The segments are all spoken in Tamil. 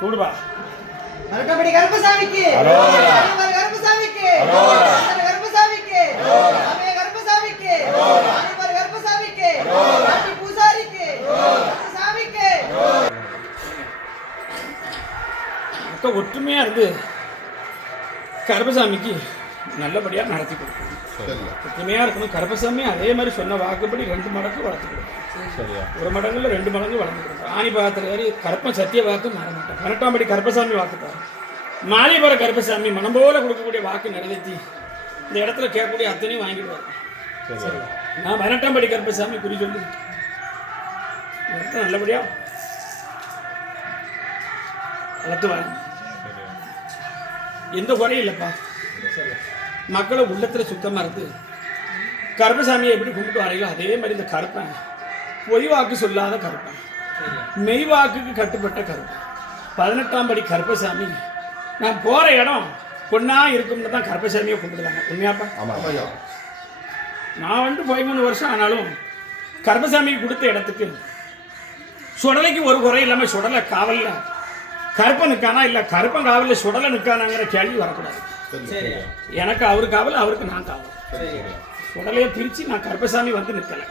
கூடுபா மரட்டபடி கருப்பசாமிக்கு கருப்பசாமிக்கு கருப்பசாமிக்கு சாமியே கருப்பசாமிக்கு ஆணிமர் கருப்பசாமிக்கு ஆண்டி பூசாரிக்கு சாமிக்கு அக்கா ஒற்றுமையா இருந்து கருப்பசாமிக்கு நல்லபடியா நடத்தி கொடுக்கணும். ஒற்றுமையா இருக்கணும். கருப்பசாமி அதே மாதிரி சொன்ன வாக்குப்படி 2 மடங்கு வளர்த்து கொடுக்கும். ஒரு மடங்குல 2 மடங்கு வளர்ந்து கொடுக்கும். ஆணி பாகத்தில் ஏறி கருப்பன் சத்திய வாக்கு மாற மாட்டேன். 18ஆம் படி கருப்பசாமி வாக்குத்தார். மாலிபுர கருப்பசாமி மனம் போல கொடுக்கக்கூடிய வாக்கு நிறைவேற்றி இந்த இடத்துல கேட்கக்கூடிய அத்தனையும் வாங்கிடுவார். நான் 18ஆம் படி கருப்பசாமி குறி சொல்லி நல்லபடியா வளர்த்துவாங்க. எந்த குறையும் இல்லைப்பா. மக்களை உள்ளத்தில் சுத்தமாக இருந்து கருப்பசாமியை எப்படி கும்பிட்டு வரையிலும் அதே மாதிரி இந்த கருப்பன் பொய் வாக்கு சொல்லாத கருப்பன், மெய் வாக்குக்கு கட்டுப்பட்ட கருப்பன் 18ஆம் படி கருப்பசாமி. நான் போகிற இடம் பொண்ணா இருக்கும்னு தான் கருப்பசாமியை கும்பிடுறாங்க. உண்மையாப்பா? நான் 13 வருஷம் ஆனாலும் கருப்பசாமிக்கு கொடுத்த இடத்துக்கு சுடலைக்கு ஒரு குறை இல்லாமல் சுடலை காவலில் கருப்பன் நிற்கானா இல்லை கருப்பன் காவலில் சுடலை நிற்கானாங்கிற கேள்வி வரக்கூடாது. எனக்கு அவரு காவல், அவருக்கு நான் காவல். சுடலையை பிரித்து நான் கருப்பசாமி வந்து நிற்கலை.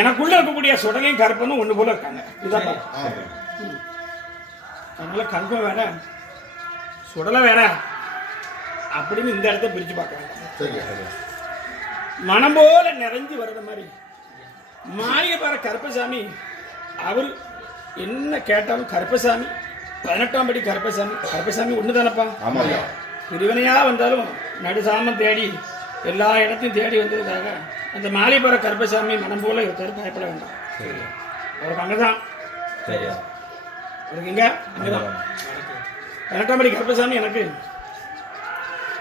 எனக்குள்ள இருக்கக்கூடிய சுடலையும் கருப்பனும் ஒன்று போல இருக்காங்க. இதான் அதனால கருப்பன் வேற சுடலை வேற அப்படின்னு இந்த இடத்த பிரித்து பார்க்குறாங்க. மனம் போல நிறைஞ்சு வர்ற மாதிரி மாளிகைப்பாற கருப்பசாமி அவர் என்ன கேட்டாலும் கருப்பசாமி 18ஆம் படி கருப்பசாமி ஒன்று தானப்பா. பிரிவினையாக வந்தாலும் நடுசாமம் தேடி எல்லா இடத்தையும் தேடி வந்ததுக்காக அந்த மாளிகைப்பாற கருப்பசாமி மனம் போல இருக்காரு. பயப்பட வேண்டாம். அவருக்கு அங்கதான், அவருக்கு இங்க அங்கதான். 18ஆம் படி கருப்பசாமி எனக்கு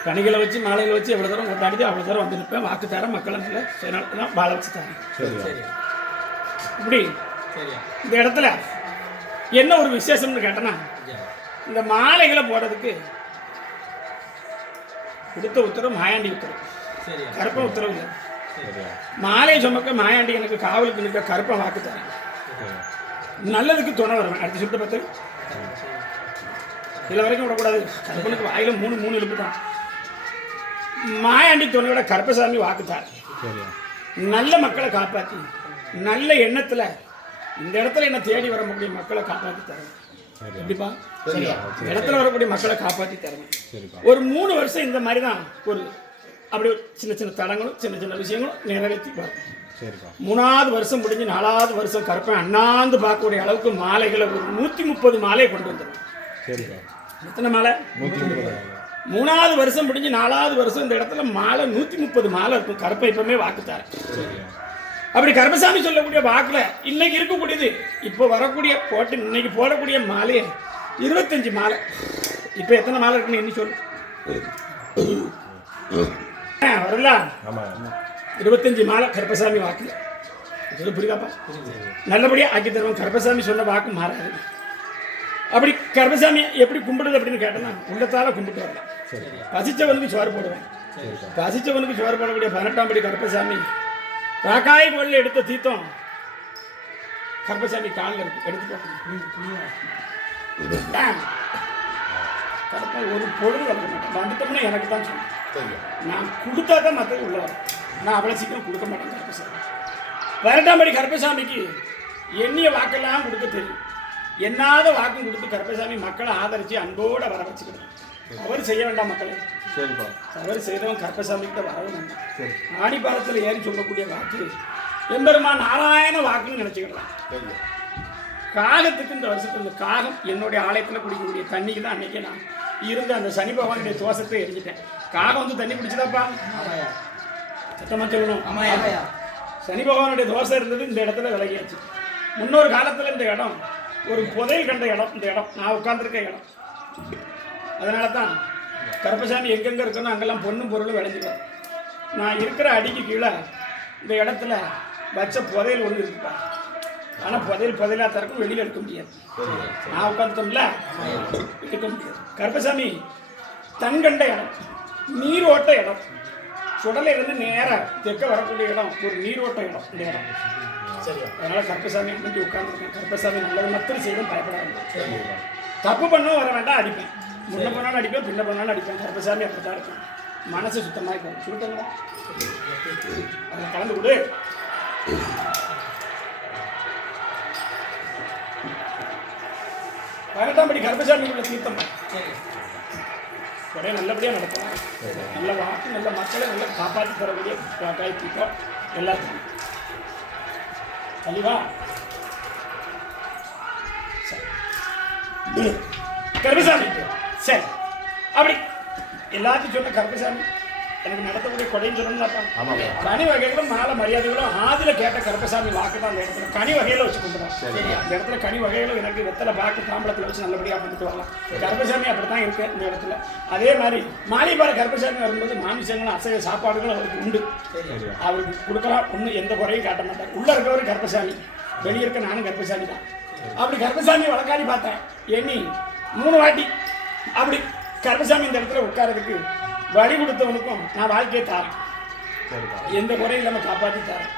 கணிகளை வச்சு மாலைகளை வச்சு எவ்வளோ தூரம் கொண்டாடி அவ்வளோ தூரம் வந்து நிற்பேன். வாக்கு தரேன். மக்களை நல்ல சுயநலத்தான் வாழ வச்சு தரேன். இப்படி இந்த இடத்துல என்ன ஒரு விசேஷம்னு கேட்டேன்னா, இந்த மாலைகளை போடுறதுக்கு கொடுத்த உத்தரவு மாயாண்டி உத்தரவு, கருப்ப உத்தரவு இல்லை. மாலையை சுமக்க மாயாண்டி எனக்கு காவலுக்கு நிற்க கருப்பை வாக்கு தரேன். நல்லதுக்கு துணை வருவேன். அடுத்த சுட்டு பார்த்து இதில் வரைக்கும் விடக்கூடாது. கருப்பனுக்கு வாயில 3 இழுப்பு தான். மாயாண்டி துணையோட கருப்பசாமி வாக்குத்தார். நல்ல மக்களை காப்பாற்றி நல்ல எண்ணத்தில் இந்த இடத்துல என்ன தேடி வர முடிய மக்களை காப்பாற்றி தரேன். கண்டிப்பா இடத்துல வரக்கூடிய மக்களை காப்பாற்றி தரேன். ஒரு 3 வருஷம் இந்த மாதிரி தான் ஒரு அப்படி சின்ன சின்ன தடங்களும் சின்ன சின்ன விஷயங்களும் நிறைவேற்றி வரும். 3ஆவது வருஷம் முடிஞ்சு 4ஆவது வருஷம் கருப்பன் அண்ணாந்து பார்க்கக்கூடிய அளவுக்கு மாலைகளை ஒரு 130 மாலையை கொண்டு வந்துடும். எத்தனை மாலை? 3ஆவது வருஷம் முடிஞ்சு 4ஆவது வருஷம் இந்த இடத்துல மாலை 130 மாலை இருக்கும். கருப்பை இப்பவுமே வாக்குத்தார். அப்படி கருப்பசாமி சொல்லக்கூடிய வாக்குல இன்னைக்கு இருக்கக்கூடியது இப்போ வரக்கூடிய போட்டு இன்னைக்கு போடக்கூடிய மாலையை 25 மாலை. இப்போ எத்தனை மாலை இருக்குன்னு என்ன சொல்லு? வரல 25 மாலை கருப்பசாமி வாக்கு இது புரியுதாப்பா நல்லபடியாக ஆக்கி தருவோம் கருப்பசாமி சொன்ன வாக்கு மாறாது அப்படி கருப்பசாமி எப்படி கும்பிடுது அப்படின்னு கேட்டேன்னா உள்ளத்தால கும்பிட்டு வரலாம் பசிச்சவனுக்கு சோறு போடுவேன் பசிச்சவனுக்கு சோறு போடக்கூடிய 18ஆம் படி கருப்பசாமி ராக்காய் கோழில் எடுத்த தீர்த்தம் கருப்பசாமி காலில் இருக்கு எடுத்துக்கோ கருப்பா ஒரு பொழுது வளர்க்க மாட்டேன் வந்துட்டோம்னா எனக்கு தான் சொன்னேன் நான் கொடுத்தா தான் மற்றது உள்ள வரும் நான் அவ்வளோ சீக்கிரம் கொடுக்க மாட்டேன் கருப்பசாமி 18ஆம் படி கருப்பசாமிக்கு எண்ணிய வாக்கெல்லாம் கொடுக்க தெரியும் என்னாத வாக்கும் கொடுத்து கருப்பசாமி மக்களை ஆதரித்து அன்போட வர வச்சுக்கணும் அவர் செய்ய வேண்டாம் மக்களை அவர் செய்தவன் கருப்பசாமிக்கிட்ட வரவும் வேண்டாம் ஆடி பாதத்தில் ஏறி சொல்லக்கூடிய வாக்கு எம்பெருமான் நாராயண வாக்குன்னு நினச்சிக்கிடலாம் காகத்துக்கு இந்த வருஷத்துல இந்த காகம் என்னுடைய ஆலயத்தில் குடிக்கக்கூடிய தண்ணிக்கு தான் அன்னைக்கு நான் இருந்த அந்த சனி பகவானுடைய தோஷத்தை எரிஞ்சிட்டேன் காகம் வந்து தண்ணி குடிச்சுதாப்பா சத்தமாக சொல்லணும் சனி பகவானுடைய தோசை இருந்தது இந்த இடத்துல விலகியாச்சு முன்னொரு காலத்தில் இந்த இடம் ஒரு புதையல் கண்ட இடம் இந்த இடம் நான் உட்கார்ந்துருக்க இடம் அதனால தான் கருப்பசாமி எங்கெங்கே இருக்கணும் அங்கெல்லாம் பொண்ணும் பொருளும் விளைஞ்சிடும் நான் இருக்கிற அடிக்கு கீழே இந்த இடத்துல வச்ச புதையல் ஒன்று இருக்குப்பா ஆனால் புதையலாக தரக்கும் வெளியில் எடுக்க முடியாது நான் உட்காந்துட்டோம்ல எடுக்க முடியாது கருப்பசாமி தன்கண்ட இடம் நீரோட்ட இடம் சுடலை இருந்து நேராக தெற்க வரக்கூடிய இடம் ஒரு நீரோட்ட இடம் இந்த இடம் அதனால கருப்பசாமி அன்னைக்கு உட்காந்துருக்கேன் கருப்பசாமி நல்லது மட்டும் செய்தும் பயப்படாது தப்பு பண்ணவும் வர வேண்டாம் அடிப்பேன் முன்ன போனாலும் அடிப்பேன் பின்ன போனாலும் அடிப்பேன் கருப்பசாமி அப்படி தான் இருக்கும் மனசு சுத்தமாக இருக்கும் சுருட்டங்களா அதில் கலந்து கொடு பதினெட்டாம் படி கருப்பசாமி உள்ள தீர்த்தம் ஒரே நல்லபடியாக நடத்தலாம் நல்ல வாக்கு நல்ல மக்களை நல்லா காப்பாற்றி தரக்கூடிய காய் தீர்த்தம் எல்லாத்துக்கும் கண்டிப்பா கருப்பசாமி சரி அப்படி எல்லாத்தையும் சொன்ன கருப்பசாமி எனக்கு நடத்தக்கூடிய கொடைன்னு சொல்லணும்லாப்பா கனி வகைகளும் மாலை மரியாதைகளும் ஆதில கேட்ட கருப்பசாமி வாக்கு தான் அந்த இடத்துல கனி வகையில வச்சு கும்பிடுறோம் இந்த இடத்துல கனி வகைகளும் எனக்கு வெத்தலை பாக்கு தாம்பளத்தில் வச்சு நல்லபடியாக பண்ணிட்டு வரலாம் கருப்பசாமி அப்படித்தான் இருக்கு இந்த இடத்துல அதே மாதிரி மாலிபார கருப்பசாமி வரும்போது மாமிசங்களும் அசைவ சாப்பாடுகளும் அவருக்கு உண்டு அவருக்கு கொடுக்கலாம் ஒன்றும் எந்த குறையும் காட்ட மாட்டார் உள்ள இருக்கவர் கருப்பசாமி வெளியே இருக்க நானும் கருப்பசாமி தான் அப்படி கருப்பசாமி வழக்காடி பார்த்தேன் எண்ணி 3 வாட்டி அப்படி கருப்பசாமி இந்த இடத்துல உட்காரதுக்கு வழி கொடுத்தவனுக்கும் நான் வாழ்க்கையை தாரேன் எந்த குறையும் இல்லாமல் காப்பாற்றி தரேன்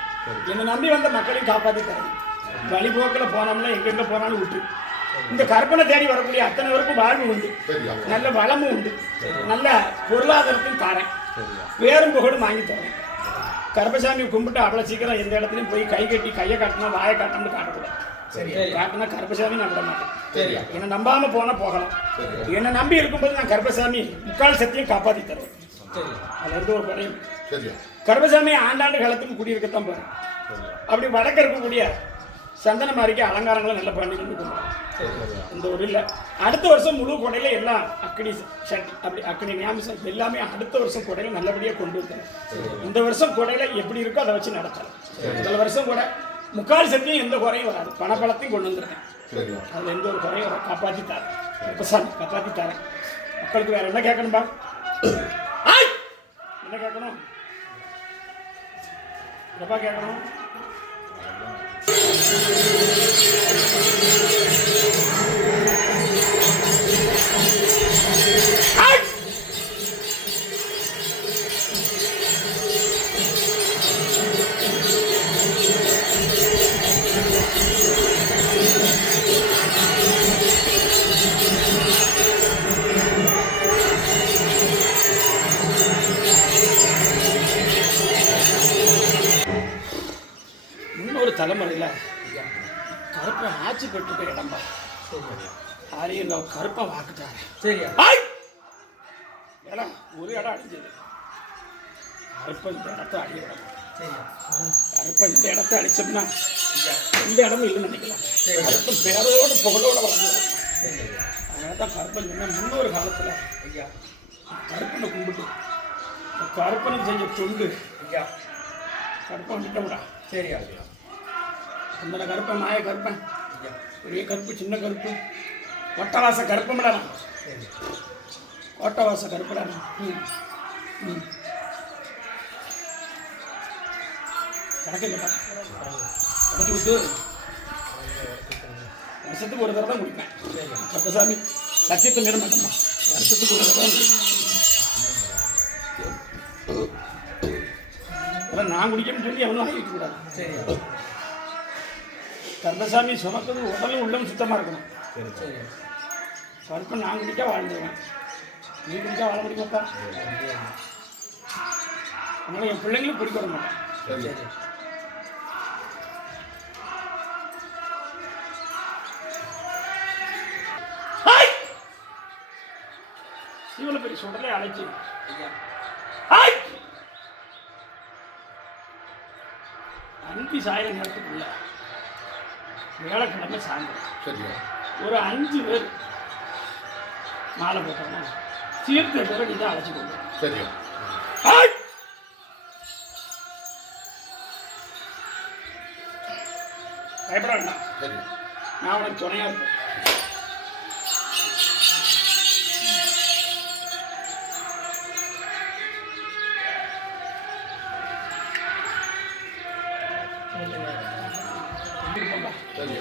என்னை நம்பி வந்த மக்களையும் காப்பாற்றி தரேன் வழிபோக்கில் போனோம்னா எங்கெங்கே போனாலும் விட்டு இந்த கற்பனை தேடி வரக்கூடிய அத்தனை பேருக்கும் வாழ்வு உண்டு நல்ல வளமும் உண்டு நல்ல பொருளாதாரத்தையும் தாரேன் பேரும் புகழும் வாங்கி தரேன் கருப்பசாமி கும்பிட்டு அவ்வளோ சீக்கிரம் எந்த இடத்துலையும் போய் கை கட்டி கையை காட்டினா வாயை காட்டணும்னு காட்டக்கூடாது காட்டினா கருப்பசாமி நம்ப மாட்டேன் என்னை நம்பாம போனா போகலாம் என்னை நம்பி இருக்கும்போது நான் கருப்பசாமி முக்கால் சத்தியம் காப்பாற்றி தருவேன் அது வந்து ஒரு குறையும் கருப்பசாமி ஆண்டாண்டு காலத்துக்கு குடியிருக்கத்தான் போறேன் அப்படி வடக்க இருக்கக்கூடிய சந்தன மாதிரிக்கு அலங்காரங்களும் நல்லா பண்ணி இந்த ஒரு இல்லை அடுத்த வருஷம் முழு கொடையில எல்லாம் அக்கடி ஷர்ட் அப்படி அக்கடி ஞாபகம் எல்லாமே அடுத்த வருஷம் கொடையில நல்லபடியாக கொண்டு வந்தேன் இந்த வருஷம் கொடையில எப்படி இருக்கோ அதை வச்சு நடத்தலாம் முதல் வருஷம் கூட முக்கால் சத்தியம் எந்த குறையும் வராது பணப்பழத்தையும் கொண்டு வந்துருக்கேன் அதில் எந்த ஒரு குறையும் வர காப்பாற்றி தரேன் கருப்பசாமி காப்பாற்றி தரேன் மக்களுக்கு வேற என்ன கேட்கணும்பா என்ன கேட்கணும் என்னப்பா கேட்கணும் தலைமுறையில் கருப்பை ஆட்சி பெற்றுட்ட இடம்பா ஆரியங்க கருப்பை வாக்குட்டாரு சரி இடம் ஒரு இடம் அடிஞ்சது கருப்பை இந்த இடத்த அடிய இடம் கருப்பை இந்த இடத்த அடிச்சோம்னா இந்த இடமும் இல்லைன்னு நினைக்கலாம் கருப்பை பேரோடு புகழோட வளர்ந்து அதனால தான் கருப்பை முன்னொரு காலத்தில் கருப்பனை கும்பிட்டு கருப்பனை செஞ்ச தொண்டு கருப்பை வந்துட்டோம்டா சரி அந்த கருப்பன் மாய கருப்பன் பெரிய கருப்பு சின்ன கருப்பு ஒட்டவாச கருப்பம்டா கோட்டவாச கருப்படா கிடக்குங்கப்பா கிடச்சி விட்டு வருஷத்துக்கு ஒரு தடவை தான் குடிப்பேன். கருப்பசாமி சத்தியத்தை மீற மாட்டேன்ப்பா. வருஷத்துக்கு ஒரு தடவை தான் குடிப்பேன். அதெல்லாம் நான் குடிக்கணும்னு சொல்லி அவனும் ஆகிக்க கூடாது. சரி கருப்பசாமி சுமக்கிறது உடலும் உள்ளம் சுத்தமாக இருக்கணும். சரி சரி கருப்பன் நான் குடிக்க வாழ்ந்துருவேன். நீ குடிக்க வாழ முடியுமாப்பா? அதனால் என் பிள்ளைங்களும் குடிக்க வர மாட்டேன். சரி இவ்வளோ பெரிய சுடலை அழைச்சி அன்பி சாயிரம் நேரத்துக்குள்ள வேலைக்கிழமை சாயந்தரம் ஒரு 5 பேர் மாலை போட்டோம்னா தீர்த்த பேரை நீ தான் அழைச்சி கொண்டு சரி பயப்பட வேண்டாம். சரி நான் உனக்கு துணையா இருப்பேன். இருப்போம்பா. சரி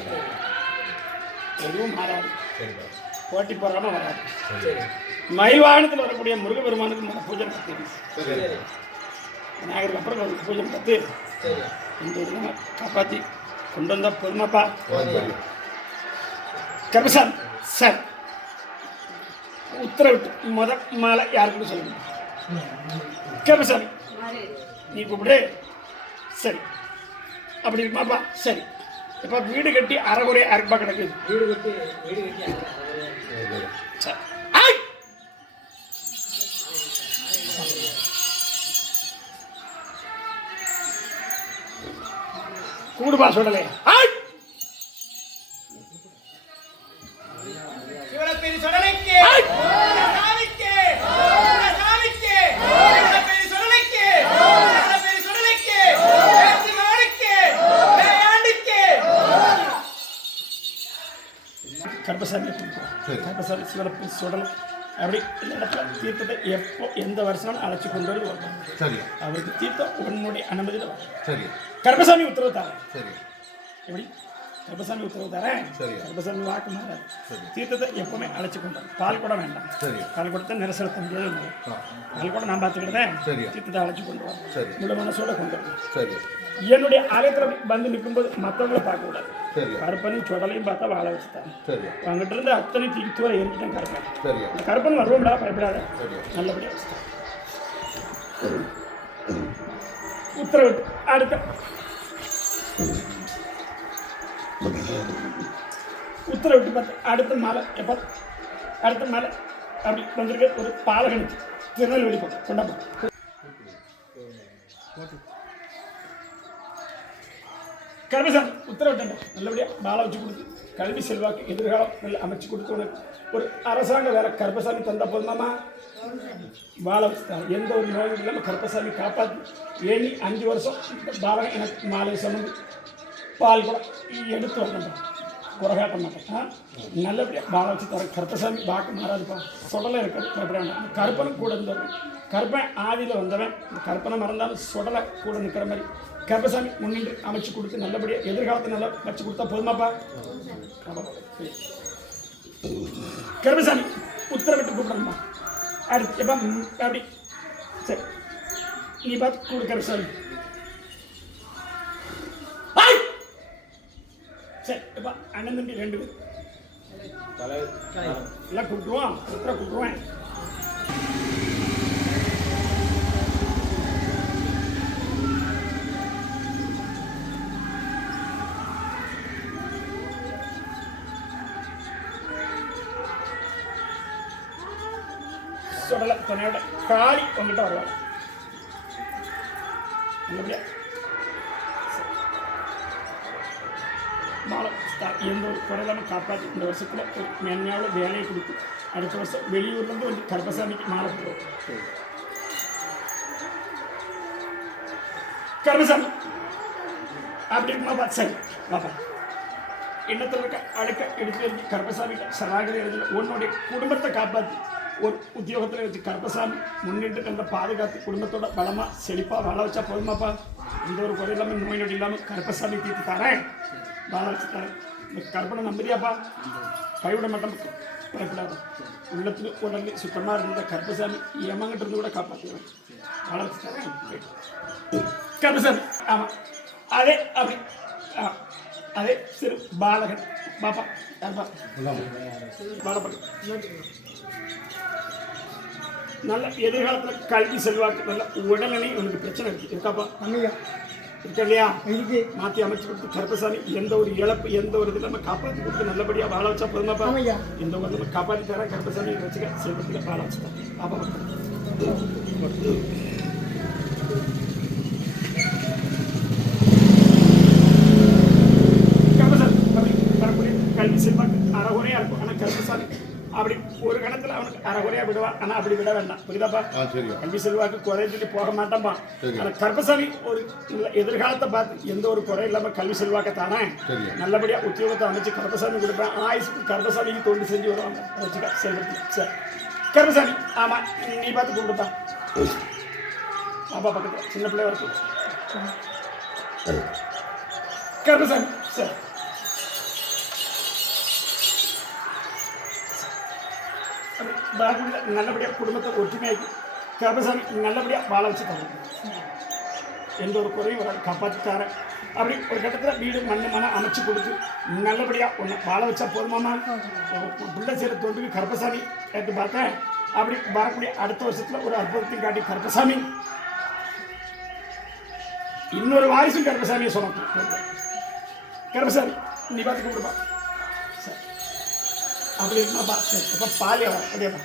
எதுவும் மாறாது. சரிப்பா போட்டி போடாம வராது. சரி மயில் வாகனத்தில் வரக்கூடிய முருகபெருமானுக்கு நம்ம பூஜை நடத்தி சரி விநாயகருக்கு அப்புறம் ஒரு பூஜை நடத்தி சரி இந்த இதெல்லாம் காப்பாற்றி கொண்டு வந்தா போதுமாப்பா. சரி கருப்பசாமி சார் உத்தரவிட்டு மாலை யாருக்குன்னு சொல்லணும். கருப்பசாமி நீ கூப்பிடு. சரி அப்படி இருக்குமாப்பா? சரி. இப்போ வீடு கட்டி அரைகுறை அரைப்பா கிடக்கு. வீடு கட்டி சரி கூடுபா சொல்லலே. சிவனப்பேரி சுடலைக்கு சாமிக்கு சாமிக்கு சிவனப்பேரி சுடலைக்கு சிவனப்பேரி சுடலைக்கு பேசி மாடுக்கு ஆண்டிக்கு கருப்பசாமி சரி. கருப்பசாமி சிவனப்பேரி சுடலை அப்படி இந்த இடத்துல தீர்த்தத்தை எப்போ எந்த வருஷம் அழைச்சி கொண்டு வந்து வரணும். சரி அவருக்கு தீர்த்தம் உன்னுடைய அனுமதியில் வரும். சரி கருப்பசாமி உத்தரவு தாரேன். சரி எப்படி கருப்பசாமி உத்தரவு தாரேன். சரி. கருப்பசாமி வாக்கு மாறாது. சரி. தீர்த்தத்தை எப்பவுமே அழைச்சி கொண்டு வரும். பால் கூட வேண்டாம். சரி பால் கொடுத்தா நிரசலத்த முடியாது. ஆ பால் கூட நான் பார்த்துக்கிட்டேன். சரி. தீர்த்தத்தை அழைச்சி கொண்டு வரும். சரி. முழு மனசோட கொண்டு வரும். சரி என்னுடைய ஆலயத்தில் வந்து நிற்கும்போது மற்றவங்களை பார்க்கக்கூடாது. சரி கருப்பனையும் சுடலையும் பார்த்தா வாழ வச்சுட்டாங்க. சரி அங்கிட்ட இருந்து அத்தனை தீர்த்துவரை எரிஞ்சிட்டேன் கருப்பன். சரி அந்த கருப்பன் வருவோம்டா பயப்படாத. சரி நல்லபடியாக வச்சுட்டான். உத்தரவிட்டு அடுத்த உத்தரவிட்டு பார்த்து அடுத்த மாலை எப்போ அடுத்த மாலை அப்படி வந்திருக்க ஒரு பாலகனுக்கு திருநெல்வேலி பக்கம் கொண்டாப்பா. கல்விசாமி உத்தரவிட்டேன். நல்லபடியாக பாலை வச்சு கொடுத்து கல்வி செல்வாக்கு எதிர்காலம் நல்ல அமைச்சு கொடுத்து உனக்கு ஒரு அரசாங்க வேலை கருப்பசாமி தந்தா போதுமாமா? வாழ வச்சுட்டாங்க. எந்த ஒரு நோயும் இல்லாமல் கருப்பசாமி காப்பாற்றி ஏனி 5 வருஷம் இந்த பாலகன் எனக்கு மாலை சமந்து பால் கூட எடுத்து வரணும். குறைகாட்ட மாட்டேன். நல்லபடியாக பாலை வச்சு தரேன். கருப்பசாமி வாக்கு மாறாதுப்பா. சுடலை இருக்கிறது பயப்பட வேண்டாம். கருப்பனும் கூட இருந்தவன். கருப்பன் ஆதியில் வந்தவன். இந்த கருப்பனை மறந்தாலும் சுடலை கூட நிற்கிற மாதிரி கருப்பசாமி முன்னின்று அமைச்சு கொடுத்து நல்லபடியாக எதிர்காலத்தை நல்லா வச்சு கொடுத்தா போதுமாப்பா? கருப்பசாமி உத்தரவிட்டு கூப்பிடணுமா? அடுத்து எப்போ அப்படி சரி நீ பார்த்து கூடு கருப்பசாமி. சரி எப்பா அண்ணன் தம்பி 2 பேர் எல்லாம் கூப்பிடுவான். உத்தர கூப்பிடுவேன். சுடலை துணையோட காளி உங்ககிட்ட வருவாங்க. நல்லபடியா மாலை எந்த ஒரு குறையில்லாமல் காப்பாற்றி இந்த வருஷத்தில் ஒரு மென்மையோட வேலையை கொடுத்து அடுத்த வருஷம் வெளியூர்லேருந்து வந்து கருப்பசாமிக்கு மாலை போடுவோம். கருப்பசாமி அப்படி இருக்குமா பார்த்து சரி பாப்பா எண்ணத்தில் இருக்க அழுக்க எடுத்து கருப்பசாமி சராகரி இடத்துல உன்னுடைய குடும்பத்தை காப்பாற்றி ஒரு உத்தியோகத்தில் வச்சு கருப்பசாமி முன்னிட்டு அந்த பாதுகாத்து குடும்பத்தோட பலமாக செழிப்பாக வாழ வச்சா போதுமாப்பா. எந்த ஒரு குறை இல்லாமல் நோய் நொடி இல்லாமல் கருப்பசாமி தீர்த்து தரேன், வாழ வச்சு தரேன். இந்த கற்பனை நம்புறியாப்பா? கைவிட மாட்டோம், பயப்படாது. உள்ளத்துல உடனே சுத்தமாக இருந்த கருப்பசாமி ஏமாங்கிட்ட இருந்து கூட காப்பாற்றுவேன், வாழ வச்சு தரேன். கருப்பசாமி ஆமாம், அதே அப்படி அதே சிறு பாலகன் பாப்பா யாருப்பா? பாலப்பட்டு நல்ல எதிர்காலத்தில் கல்வி செல்வாக்கு நல்ல உடல்நிலை உனக்கு பிரச்சனை இருக்கு இருக்காப்பா? இருக்கா இல்லையா? மாற்றி அமைச்சு கொடுத்து கருப்பசாமி எந்த ஒரு இழப்பு எந்த ஒரு இது நம்ம காப்பாற்றி கொடுத்து நல்லபடியாக வாழ வச்சா போதுமாப்பா. எந்த ஒரு நம்ம காப்பாற்றி தரேன் கருப்பசாமி வச்சுக்க செல்வத்தில் வாழ வச்சுட்டேன் பாப்பா. கல்வி செல்வாக்கு அறகுறையா இருக்கும். ஆனால் கருப்பசாமி அப்படி ஒரு கணத்துல அவனுக்கு அறகுறையா விடுவான். ஆனால் அப்படி விட வேண்டாம், புரியுதாப்பா? கல்வி செல்வாக்கு குறைஞ்சிட்டு போக மாட்டான்பா. ஆனால் கருப்பசாமி ஒரு எதிர்காலத்தை பார்த்து எந்த ஒரு குறை இல்லாமல் கல்வி செல்வாக்க தானே நல்லபடியா உத்தியோகத்தை அமைச்சு கருப்பசாமி கொடுப்பேன். ஆயுசுக்கு கருப்பசாமிக்கு தொண்டு செஞ்சு வருவாங்க வச்சுக்க செல்வத்தில். சரி கருப்பசாமி ஆமா, நீ பார்த்து கொடுப்பா. பாப்பா பக்கத்தில் சின்ன பிள்ளை வரைக்கும் கருப்பசாமி. சரி நல்லபடியாக குடும்பத்தை ஒற்றுமையாக்கி கருப்பசாமி நல்லபடியாக வாழ வச்சு தரேன், எந்த ஒரு குறையும் வராது, காப்பாற்றி தரேன். அப்படி ஒரு கட்டத்தில் வீடு மண்ணு அமைச்சு கொடுத்து நல்லபடியாக ஒன்று வாழ வச்சா போதுமாமா. பிள்ளை செய்கிற தொண்டுக்கு கருப்பசாமி கேட்டு பார்த்தேன். அப்படி வரக்கூடிய அடுத்த வருஷத்தில் ஒரு அற்புதத்தையும் காட்டி கருப்பசாமி இன்னொரு வாரிசும் கருப்பசாமியை சொல்லணும். கருப்பசாமி நீ பார்த்து கூப்பிடுப்பா. சரி அப்படி இருந்தாப்பா. சரி அப்போ பாலியா வர அப்படியேப்பா.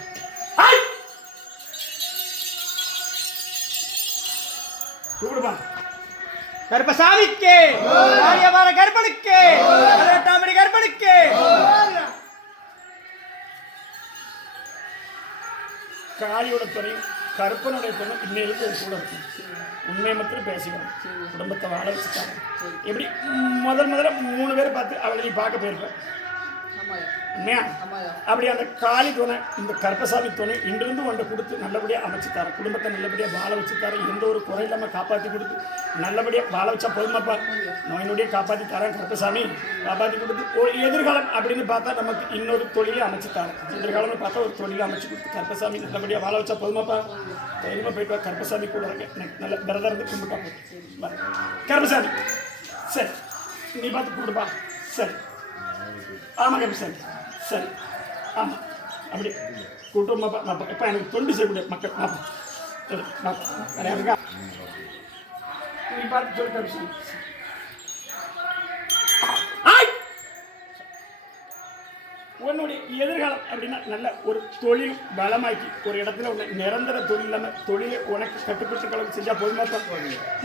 கூப்பிடுப்பா. கருப்பசாமிக்கு ஆரியமான கருப்பனுக்கு 18ஆம் படி கருப்பனுக்கு காளியோட துணையும் கருப்பனுடைய துணை இன்னைக்கு கூட இருக்கும். உண்மையை மட்டும் பேசிக்கணும், குடும்பத்தை வாழ வச்சுட்டாங்க. எப்படி முதல்ல 3 பேரை பார்த்து அவளை நீ பார்க்க போயிருப்பேன் உண்மையா? அப்படி அந்த காளி துணை இந்த கருப்பசாமி துணை இன்றிருந்து ஒன்றை கொடுத்து நல்லபடியாக அமைச்சுத்தார, குடும்பத்தை நல்லபடியாக வாழ வச்சுத்தார, எந்த ஒரு குறை இல்லாமல் காப்பாற்றி கொடுத்து நல்லபடியாக வாழ வச்சா போதுமாப்பா. நோயினுடைய காப்பாற்றி தரேன் கருப்பசாமி, காப்பாற்றி கொடுத்து ஒரு எதிர்காலம் அப்படின்னு பார்த்தா நமக்கு இன்னொரு தொழிலை அமைச்சுத்தாரேன். எதிர்காலம்னு பார்த்தா ஒரு தொழிலை அமைச்சு கொடுத்து கருப்பசாமி நல்லபடியாக வாழ வச்சா போதுமாப்பா. தைரியமாக போயிட்டு வா, கருப்பசாமி கூட இருக்கேன், நல்ல விரதம் இருந்து கும்பிட்டா கருப்பசாமி. சரி நீ பார்த்து கூப்பிடுப்பா. சரி ஆமாம் கருப்பசாமி. சரி ஆமாம் அப்படி கூட்டமாப்பா. நான் இப்போ எனக்கு தொண்டு செய்யக்கூடிய மக்கள் வேற யாருக்கா நீ பார்த்து சொல்லி கருப்பசாமி. உன்னுடைய எதிர்காலம் அப்படின்னா நல்ல ஒரு தொழில் பலமாக்கி ஒரு இடத்துல உன்னை நிரந்தர தொழில் இல்லாமல் தொழிலை உனக்கு கட்டுப்பட்டு கலந்து செஞ்சால் போதுமா தான்.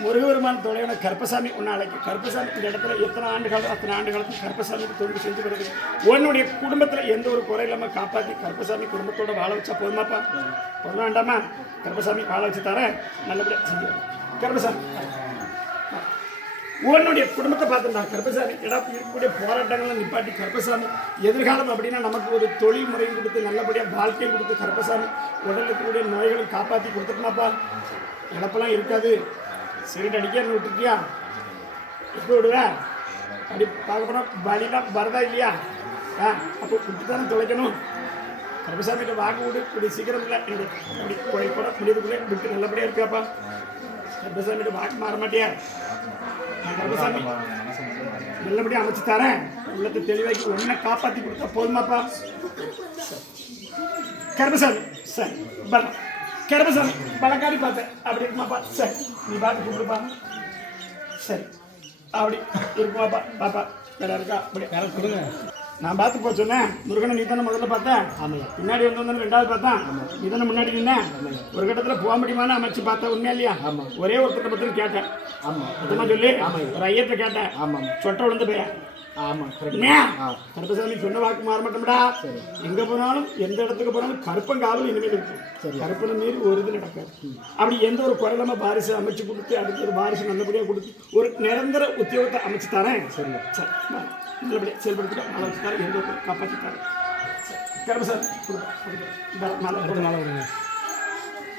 முருகபெருமான தொழிலான கருப்பசாமி உன்னை அழைக்கும். கருப்பசாமி இந்த இடத்துல எத்தனை ஆண்டு காலம் அத்தனை ஆண்டு காலத்துக்கு கருப்பசாமிக்கு தொழில் செஞ்சு வருது. உன்னுடைய குடும்பத்தில் எந்த ஒரு குறை இல்லாமல் காப்பாற்றி கருப்பசாமி குடும்பத்தோட வாழ வச்சா போதுமாப்பா. போதும் வேண்டாமா? கருப்பசாமி வாழ வச்சு தரேன், நல்லபடியாக செஞ்சு கருப்பசாமி. உன்னுடைய குடும்பத்தை பார்த்துட்டா கருப்பசாமி இருக்கக்கூடிய போராட்டங்களை நிப்பாட்டி கருப்பசாமி எதிர்காலம் அப்படின்னா நமக்கு ஒரு தொழில் முறையும் கொடுத்து நல்லபடியாக வாழ்க்கையும் கொடுத்து கருப்பசாமி உடலில் இருக்கக்கூடிய நோய்களை காப்பாற்றி கொடுத்துட்டுனாப்பா. இழப்பெல்லாம் இருக்காது. சிகரெட் அடிக்க விட்டுருக்கியா? எப்படி விடுவேன்? அப்படி பார்க்க போனால் வழிலாம் வரதா இல்லையா? அப்போ விட்டு தானே தொலைக்கணும். கருப்பசாமிகிட்ட வாக்கு விடு, இப்படி சீக்கிரம் இல்லை என்னுடைய அப்படி கோயில் கூட முடிவுக்குள்ளே விட்டு நல்லபடியாக இருக்காப்பா. கருப்பசாமிகிட்ட வாக்கு மாற மாட்டியா? கருப்பசாமி நல்லபடியாக அமைச்சு தரேன், உள்ளத்தை தெளிவாக்கி ஒன்றை காப்பாற்றி கொடுத்தா போதுமாப்பா. கருப்பசாமி சரி பலம். கருப்பசாமி பலக்காடி பார்த்தேன் அப்படி இருக்குமாப்பா. சரி நீ பார்த்து கூப்பிடுப்பா. சரி அப்படி இருக்குமாப்பா. பாப்பா வேற இருக்கா? அப்படி வேற கொடுங்க. நான் பார்த்து போக சொன்னேன். முருகனை நீ தானே முதல்ல பார்த்தேன், பின்னாடி வந்தோன்னு 2வது பார்த்தேன், நீ தானே முன்னாடி நின்னேன். ஒரு கட்டத்தில் போக முடியுமான்னு அமைச்சு பார்த்தேன். உண்மையா இல்லையா? ஒரே ஒருத்தரை பற்றி கேட்டேன். சுத்தமா சொல்லி ஒரு ஐயத்தை கேட்டேன். சொட்டை விழுந்து போயேன். கருப்பசாமி சொன்ன வாக்கு மாற மாட்டோம்டா. எங்க போனாலும் எந்த இடத்துக்கு போனாலும் கருப்பங்காவல் இனிமேல் இருக்கும். கருப்பனை மீறி ஒரு இது நடக்காது. அப்படி எந்த ஒரு குறையில்லாம வாரிசு அமைச்சு கொடுத்து அதுக்கு ஒரு வாரிசு நல்லபடியாக கொடுத்து ஒரு நிரந்தர உத்தியோகத்தை அமைச்சு தரேன். சரி சரி நல்லபடியாக செயல்படுத்திட்டு அமைச்சு தரேன், எந்த ஒரு காப்பாற்றி தரேன். கருப்பசாமி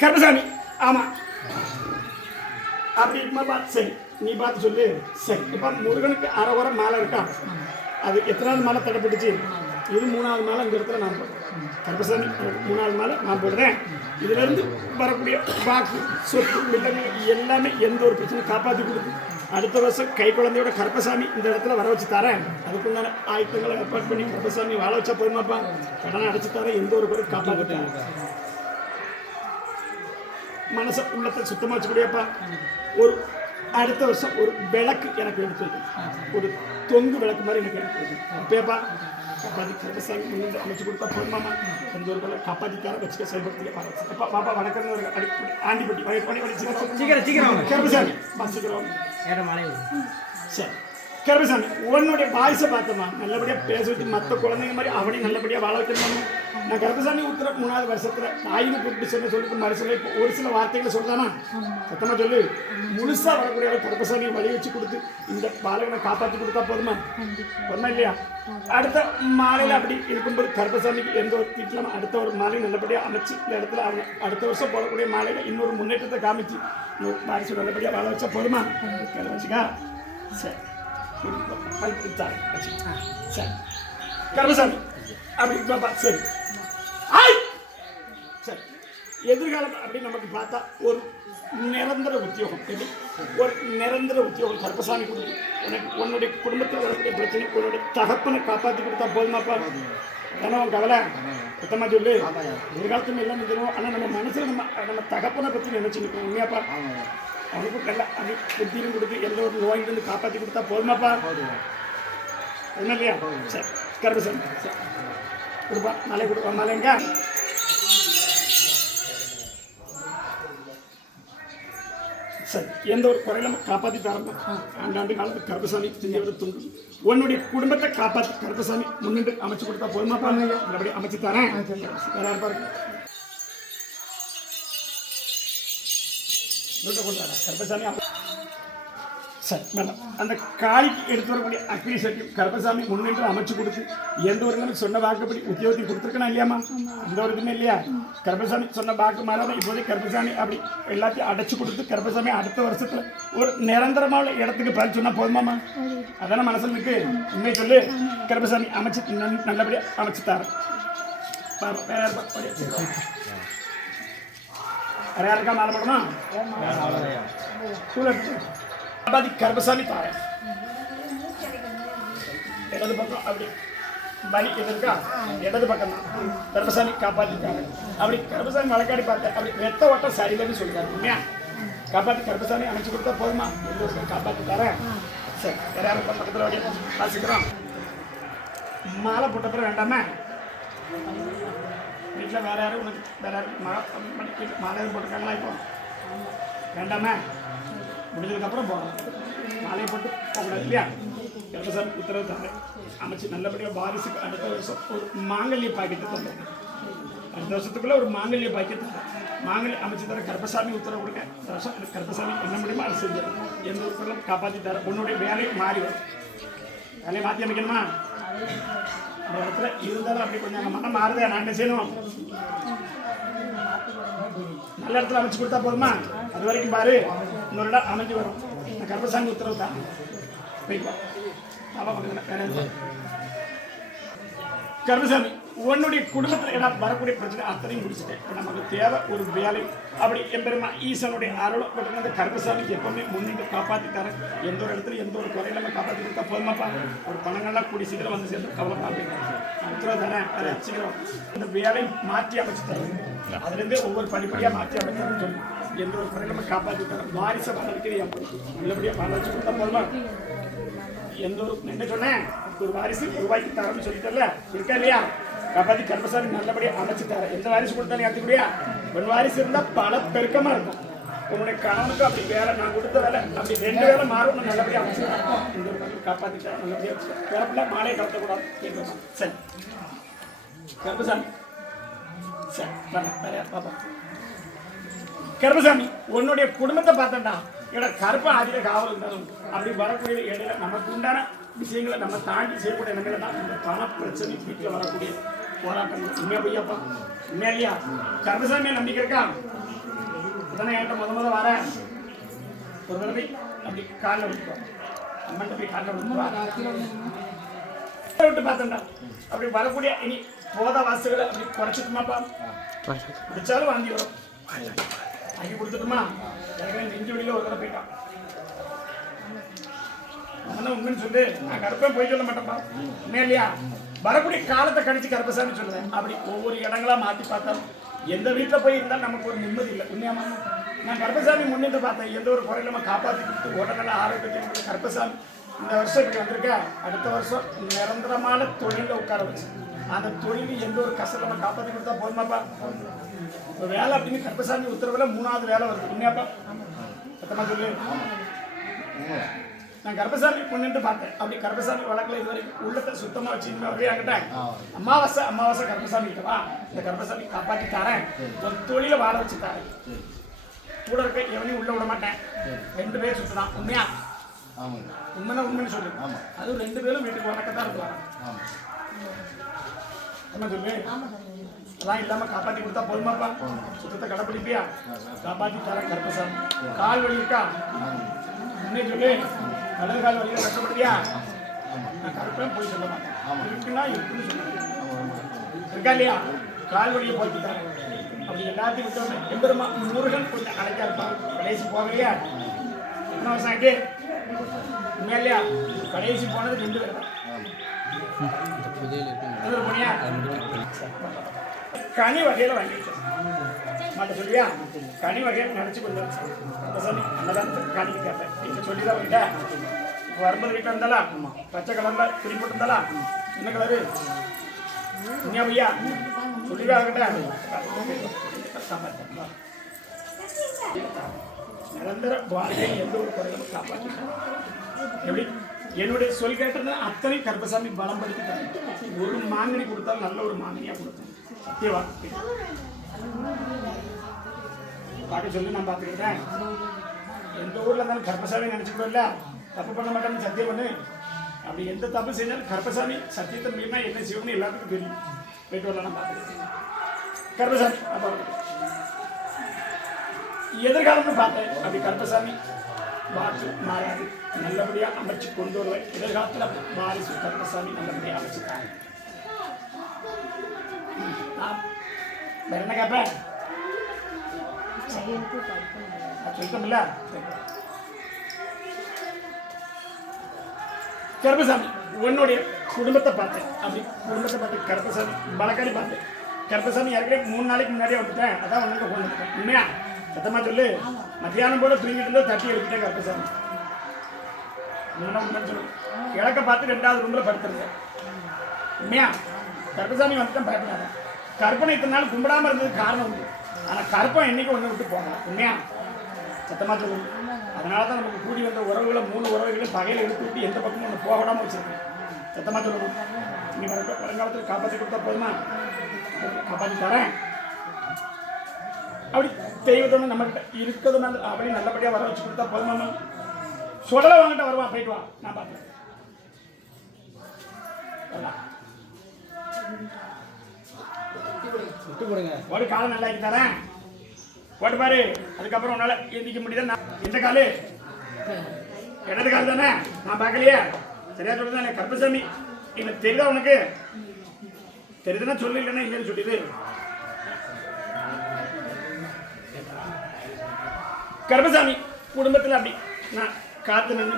கருப்பசாமி ஆமா அப்படி இருக்குமா சரி நீ பார்த்து சொல்லு சரி இப்போ முருகனுக்கு அரை வர மாலை இருக்கா அது எத்தனாவது மாலை தடைப்பட்டுச்சு இது 3வது மாலை இந்த இடத்துல நான் போடுறேன் கருப்பசாமி 3வது மாலை நான் போடுறேன் இதுலேருந்து வரக்கூடிய வாக்கு சொத்து வில்லங்கள் எல்லாமே எந்த ஒரு பிரச்சனையும் காப்பாற்றி கொடுத்து அடுத்த வருஷம் கை குழந்தையோட கருப்பசாமி இந்த இடத்துல வர வச்சு தரேன் அதுக்குண்டான ஆயுதங்களை ஏற்பாடு பண்ணி கருப்பசாமி வாழ வச்சா போதுமாப்பா கடனை அடைச்சு தரேன் எந்த ஒரு பேரும் காப்பாற்றி மனசை உள்ளத்தை சுத்தமாக வச்சுக்கூடியப்பா ஒரு அடுத்த வருஷம் ஒரு விளக்கு எனக்கு எடுத்து ஒரு தொங்கு விளக்கு மாதிரி எனக்கு எடுத்து அப்பேப்பா காப்பாற்றி கருப்பசாமி முன்னாடி அமைச்சு கொடுத்தா போதுமாமா எந்த ஒரு பேரை காப்பாற்றிக்கார வச்சுக்க செயல்படுத்தி அப்பா பாப்பா வணக்கம் ஆண்டிப்பட்டி சீக்கிரம் சீக்கிரம் கருப்பசாமி வாசிக்கிறோம் சரி கருப்பசாமி உன்னுடைய வாய்ஸை பார்த்தோமா நல்லபடியாக பேச வச்சு மற்ற குழந்தைங்க மாதிரி அவனையும் நல்லபடியாக வாழ வைக்கணுமா நான் கருப்பசாமி உத்தர 3வது வருஷத்தில் தாயின்னு கூப்பிட்டு சொல்லிட்டு மறுசில இப்போ ஒரு சில வார்த்தைகளை சொல்றானா சத்தமாக சொல்லு முழுசாக வரக்கூடிய கருப்பசாமியை வழி வச்சு கொடுத்து இந்த பாலகனை காப்பாற்றி கொடுத்தா போதுமா போதுமா இல்லையா அடுத்த மாலையில் அப்படி இருக்கும்போது கருப்பசாமிக்கு எந்த ஒரு வீட்டில் அடுத்த ஒரு மாலை நல்லபடியாக அமைச்சு இந்த இடத்துல அவங்க அடுத்த வருஷம் போடக்கூடிய மாலையில் இன்னொரு முன்னேற்றத்தை காமிச்சு இன்னொரு வாரிசு நல்லபடியாக வாழ வச்சா போதுமா வச்சுக்கா சரி சரி கருப்பசாமி அப்படி பாப்பா சரி சரி எதிர்காலம் அப்படி நமக்கு பார்த்தா ஒரு நிரந்தர உத்தியோகம் ஒரு நிரந்தர உத்தியோகம் கருப்பசாமி கொடுத்து எனக்கு உன்னுடைய குடும்பத்தில் வரக்கூடிய பிரச்சனை உன்னுடைய தகப்பனை காப்பாற்றி கொடுத்தா போதுமாப்பா ஏன்னா உன் கவலை சுத்தமாக சொல்லு எதிர்காலத்தில் எல்லாம் தெரியும் ஆனால் நம்ம மனசில் நம்ம தகப்பனை பற்றி நினைச்சு நிற்கிறோம் உண்மையாப்பா அவனுக்கும் கல்ல அப்படி புத்தியும் கொடுத்து எந்த ஒரு நோயிலிருந்து காப்பாற்றி கொடுத்தா போதுமாப்பா என்ன இல்லையா சரி கருப்பசாமி சரி கொடுப்பா மலை கொடுப்பா மலைங்க சரி எந்த ஒரு குறையில காப்பாற்றி தரணும் ஆண்டாண்டு காலத்துக்கு கருப்பசாமி செஞ்சவரை துண்டு உன்னுடைய குடும்பத்தை காப்பாற்றி கருப்பசாமி முன்னின்று அமைச்சு கொடுத்தா போதுமாப்பா நல்லபடி அமைச்சு தரேன் யாரும் பாருங்க கருப்பசாமி சரி மேடம் அந்த காளிக்கு எடுத்து வரக்கூடிய அக்னி சக்தி கருப்பசாமி முன்னின்று அமைச்சு கொடுத்து எந்த ஒரு நாளும் சொன்ன வாக்குப்படி உத்தியோகத்தை கொடுத்துருக்கணும் இல்லையாமா அந்த ஒரு இதுமே இல்லையா கருப்பசாமி சொன்ன வாக்கு மேலே இப்போதே கருப்பசாமி அப்படி எல்லாத்தையும் அடைச்சு கொடுத்து கருப்பசாமி அடுத்த வருஷத்துல ஒரு நிரந்தரமான இடத்துக்கு பதில் சொன்னா போதுமாமா அதான மனசில் இருக்கு உண்மை சொல்லு கருப்பசாமி அமைச்சு நல்லபடியா அமைச்சு தரேன் வேற யாருக்கா மாலை போடணும் கருப்பசாமி தாரேன் இடது பக்கம் அப்படி வலி எது இருக்கா இடது பக்கம் தான் கருப்பசாமி காப்பாற்றிட்டாரு அப்படி கருப்பசாமி வழக்காடி பார்த்தேன் அப்படி வெத்த ஓட்டம் சரியில்லைன்னு சொல்லிட்டாரு உண்மையா காப்பாற்றி கருப்பசாமி அமைச்சு கொடுத்தா போதுமா எந்த வருஷம் காப்பாற்றி தரேன் சரி வேற யாரும் பக்கத்தில் வழி வாசிக்கிறோம் மாலை போட்டப்பறம் வேண்டாமே வீட்டில் வேற யாரும் உனக்கு வேற யாரும் மாலை எதுவும் போட்டிருக்காங்களா இப்போ வேண்டாமே முடிஞ்சதுக்கப்புறம் போகலாம் மாலையை போட்டு போகக்கூடாது இல்லையா கருப்பசாமி உத்தரவு தரேன் அமைச்சு நல்லபடியாக வாரிசுக்கு அடுத்த வருஷம் ஒரு மாங்கல்ய பாக்கியத்தை தந்தேன் அடுத்த வருஷத்துக்குள்ள ஒரு மாங்கல்ய பாக்கியத்தை மாங்கல்யம் அமைச்சு தர கருப்பசாமி உத்தரவு கொடுக்க இந்த வருஷம் எனக்கு கருப்பசாமி என்ன முடியுமோ அதை செஞ்சிடும் எந்த ஒரு பொருளும் காப்பாற்றி தர உன்னுடைய வேலையை மாறி வரும் வேலையை மாற்றி அமைக்கணுமா அந்த இடத்துல இருந்தாலும் அப்படி கொஞ்சம் எங்கள் மனம் மாறுதே நான் என்ன செய்யணும் நல்ல இடத்துல அமைச்சு கொடுத்தா போதுமா அது வரைக்கும் பாரு இன்னொரு இடம் அமைஞ்சு வரும் நான் கருப்பசாமி உத்தரவு தான் கருப்பசாமி உன்னுடைய குடும்பத்தில் இடம் வரக்கூடிய பிரச்சனை அத்தனையும் முடிச்சுட்டேன் நமக்கு தேவை ஒரு வேலை அப்படி எம்பெருமா ஈசனுடைய அருள் அந்த கருப்பசாமிக்கு எப்பவுமே முன்னிட்டு காப்பாற்றி தரேன் எந்த ஒரு இடத்துல எந்த ஒரு குறையில நம்ம காப்பாற்றி கொடுத்தா போதுமாப்பா ஒரு பணங்கள்லாம் கூடி சீக்கிரம் வந்து சேர்ந்து கவலை பார்ப்பேன் உத்தரவு தானே அதை சீக்கிரம் அந்த வேலை மாற்றி அமைச்சு தரேன் அதுலேருந்தே ஒவ்வொரு படிப்படியாக மாற்றி அமைச்சு சொல்லி எந்த ஒரு குறையில நம்ம காப்பாற்றி தரேன் வாரிசை வளர்க்கிறது என் நல்லபடியாக பணம் வச்சு கொடுத்தா போதுமா எந்த ஒரு என்ன சொன்னேன் ஒரு வாரிசு ரூபாய்க்கு தரேன்னு சொல்லிட்டல இருக்கா இல்லையா காப்பாற்றி கருப்பசாமி நல்லபடியாக அமைச்சு தரேன் எந்த வாரிசு கொடுத்தாலும் ஏற்றுக்கூடியா ஒரு வாரிசு இருந்தால் பல பெருக்கமாக இருக்கும் உன்னுடைய கணவனுக்கு அப்படி வேலை நான் கொடுத்த வேலை அப்படி 2 வேலை மாறும் நல்லபடியாக அமைச்சு தரேன் இந்த ஒரு மக்கள் காப்பாற்றி தரேன் நல்லபடியாக வச்சு பிறப்பில் மாலையை கலத்தக்கூடாது கேட்கலாம் சரி கருப்பசாமி சரி வேற பாப்பா கருப்பசாமி உன்னுடைய குடும்பத்தை பார்த்தேன்டா இடம் கருப்ப ஆதிர காவல் இருந்தாலும் அப்படி வரக்கூடிய இடையில நமக்கு உண்டான விஷயங்களை நம்ம தாண்டி செய்யக்கூடிய நிலையில தான் இந்த பண பிரச்சனை வீட்டில் வரக்கூடிய போராட்டம் உண்மையா பொய்யாப்பா உண்மையா இல்லையா கருப்பசாமியை நம்பிக்கை இருக்கா உடனே என்கிட்ட முத வரேன் ஒரு தடவை அப்படி காலில் விட்டுக்கோ அம்மன் போய் காலில் விட்டு பார்த்தேன்டா அப்படி வரக்கூடிய இனி போத வாசுகளை அப்படி குறைச்சிட்டுமாப்பா குடிச்சாலும் வாங்கி வரும் வாங்கி கொடுத்துட்டுமா எனக்கு நெஞ்சு வழியில் ஒரு தடவை போயிட்டான் அவன் உண்மைன்னு சொல்லு நான் கருப்பேன் போய் சொல்ல மாட்டேன்ப்பா உண்மையா இல்லையா வரக்கூடிய காலத்தை கணிச்சு கருப்பசாமி சொல்லுவேன் அப்படி ஒவ்வொரு இடங்களா மாற்றி பார்த்தாலும் எந்த வீட்டில் போய் இருந்தாலும் நமக்கு ஒரு நிம்மதி இல்லை உண்மையாமா நான் கருப்பசாமி முன்னிட்டு பார்த்தேன் எந்த ஒரு குறையில நம்ம காப்பாற்றி கொடுத்து உடனே ஆரோக்கியத்தை கருப்பசாமி இந்த வருஷம் இப்படி வந்திருக்க அடுத்த வருஷம் நிரந்தரமான தொழிலில் உட்கார வச்சு அந்த தொழில் எந்த ஒரு கஷ்டம் நம்ம காப்பாற்றி கொடுத்தா போதுமாப்பா இப்போ வேலை அப்படின்னு கருப்பசாமி உத்தரவில் 3வது வேலை வருது உண்மையாப்பா சத்தமா சொல்லு நான் கருப்பசாமி முன்னிட்டு பார்த்தேன் அப்படி கருப்பசாமி வழக்கில் இது வரைக்கும் உள்ளத்தை சுத்தமாக வச்சு வரையாங்கிட்டேன் அமாவாசை கருப்பசாமி கிட்டவா இந்த கருப்பசாமி காப்பாற்றி தரேன் ஒரு தொழிலை வாழ வச்சு தரேன் கூட இருக்க எவனையும் உள்ள விட மாட்டேன் 2 பேர் சுத்தலாம் உண்மையா உண்மைனா உண்மைன்னு சொல்லு அதுவும் 2 பேரும் வீட்டுக்கு வணக்கத்தான் இருக்கலாம் என்ன சொல்லு அதெல்லாம் இல்லாம காப்பாற்றி கொடுத்தா போதுமாப்பா சுத்தத்தை கடைப்பிடிப்பியா காப்பாற்றி தரேன் கருப்பசாமி கால் வலி இருக்கா உண்மையை சொல்லு வலது கால் வழியில் கஷ்டப்படுத்தியா நான் கருப்பேன் போய் சொல்ல மாட்டேன் இருக்குன்னா இருக்குன்னு சொல்லுவேன் இருக்கா இல்லையா கால் வழியை போய்க்கு தரேன் அப்படி எல்லாத்தையும் விட்டோம் எம்பெருமா முருகன் கொஞ்சம் அழைக்கா இருப்பான் கடைசி போகலையா எத்தனை வருஷம் ஆகிட்டு உண்மையா இல்லையா கடைசி போனது 2 பேர் தான் போனியா கனி வகையில் வாங்கிட்டு மாட்ட சொல்லியா கனி வகையில் நினச்சி கொஞ்சம் சொல்லி அன்னதானத்துக்கு காணிக்கு கேட்டேன் நீங்கள் சொல்லி தான் வந்துட்டா இப்போ வரும்போது வீட்டில் இருந்தாலா பச்சை கலரில் குறிப்பிட்டு இருந்தாலா என்ன கலரு உண்மையா பையா சொல்லிவே ஆகட்டேன் நிரந்தர வாழ்க்கையை எந்த ஒரு குறையும் காப்பாற்றிட்டேன் எப்படி என்னுடைய சொல் கேட்டது அத்தனை கருப்பசாமி பலம் படுத்தி ஒரு மாங்கனி கொடுத்தாலும் நல்ல ஒரு மாங்கனியாக கொடுத்தேன் சத்தியவா பார்க்க சொல்லி நான் பார்த்துக்கிட்டேன் எந்த ஊரில் இருந்தாலும் கருப்பசாமி நினச்சிக்கூட இல்லை தப்பு பண்ண மாட்டேன்னு சத்தியம் பண்ணு அப்படி எந்த தப்பு செஞ்சாலும் கருப்பசாமி சத்தியத்தை மீறினா என்ன செய்யணும்னு எல்லாத்துக்கும் தெரியும் போயிட்டு வரலாம் நான் பார்த்துக்கிட்டேன் கருப்பசாமி அப்போ எதிர்காலம்னு பார்த்தேன் அப்படி கருப்பசாமி வாக்கு மாறாது நல்லபடியாக அமைச்சு கொண்டு வருவேன் எதிர்காலத்தில் வாரிசு கருப்பசாமி நல்லபடியாக அமைச்சுட்டாங்க வேற என்ன கேட்பேன் சொல்லிட்டோம்ல கருப்பசாமி உன்னுடைய குடும்பத்தை பார்த்தேன் அப்படி குடும்பத்தை பார்த்து கருப்பசாமி பலக்காரி பார்த்தேன் கருப்பசாமி ஏற்கனவே 3 நாளைக்கு முன்னாடியே வந்துட்டேன் அதான் உனக்கு கொண்டு வந்துட்டேன் உண்மையா சத்தமா சொல்லு மத்தியானம் போல தூங்கிட்டு இருந்தா தட்டி எழுப்பிட்டேன் கருப்பசாமி சொல்லு கிழக்க பார்த்து 2வது ரூம்ல படுத்துருந்தேன் உண்மையா கருப்பசாமி வந்துட்டேன் பயப்படாத கற்பனை இத்தனை நாள் கும்பிடாம இருந்ததுக்கு காரணம் உண்டு ஆனால் கற்பம் என்னைக்கு ஒன்று விட்டு போகலாம் உண்மையா சத்தமாக சொல்லுங்க அதனால தான் நமக்கு கூடி வந்த உறவுகளை 3 உறவுகளையும் பகையில் எடுத்து விட்டு எந்த பக்கமும் ஒன்று போக விடாமல் வச்சிருக்கேன் சத்தமாக சொல்லுங்க நீ வருங்காலத்தில் காப்பாற்றி கொடுத்தா போதுமா காப்பாற்றி தரேன் அப்படி தெய்வத்தோடு நம்மகிட்ட இருக்கிறது அப்படி நல்லபடியாக வர வச்சு கொடுத்தா போதுமா சுடலை வாங்கிட்ட வருவான் போயிட்டு வா நான் பார்க்குறேன் ஒரு காலம் நல்லா தரேன் போட்டு பாரு அதுக்கப்புறம் உன்னால எந்திக்க முடியுதா எந்த காலு இடது கால் தானே நான் பார்க்கலையே சரியா சொல்லுதானே கருப்பசாமி எனக்கு தெரியுதா உனக்கு தெரியுதுன்னா சொல்லு இல்லைன்னா இல்லைன்னு சொல்லிடு கருப்பசாமி குடும்பத்தில் அப்படி நான் காத்து நின்று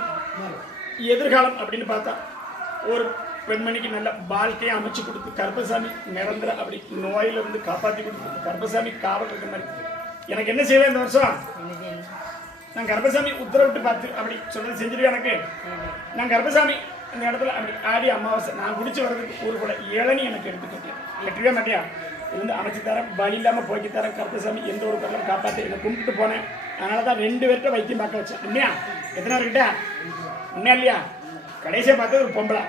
எதிர்காலம் அப்படின்னு பார்த்தா ஒரு பெண்மணிக்கு நல்ல வாழ்க்கையை அமைச்சு கொடுத்து கருப்பசாமி நிரந்தர அப்படி நோயிலிருந்து காப்பாற்றி கொடுத்து கருப்பசாமி காவல் இருக்கிற மாதிரி எனக்கு என்ன செய்வேன் இந்த வருஷம் நான் கருப்பசாமி உத்தரவிட்டு பார்த்து அப்படி சொல்றது செஞ்சிருவேன் எனக்கு நான் கருப்பசாமி அந்த இடத்துல அப்படி ஆடி அமாவாசை நான் குடிச்சு வர்றதுக்கு ஒரு கூட இளநி எனக்கு எடுத்துக்கிட்டேன் எட்டவே மாட்டியா இருந்து அமைச்சு தரேன் வழி இல்லாமல் போய்க்கு தரேன் கருப்பசாமி எந்த ஒரு பொருளும் காப்பாற்றி என்னை கும்பிட்டு போனேன் அதனால தான் 2 பேர்கிட்ட வைத்தியம் பார்க்க வச்சேன் உண்மையா எத்தனை பேர்கிட்ட உண்மையா இல்லையா கடைசியாக பார்த்தது ஒரு பொம்பளை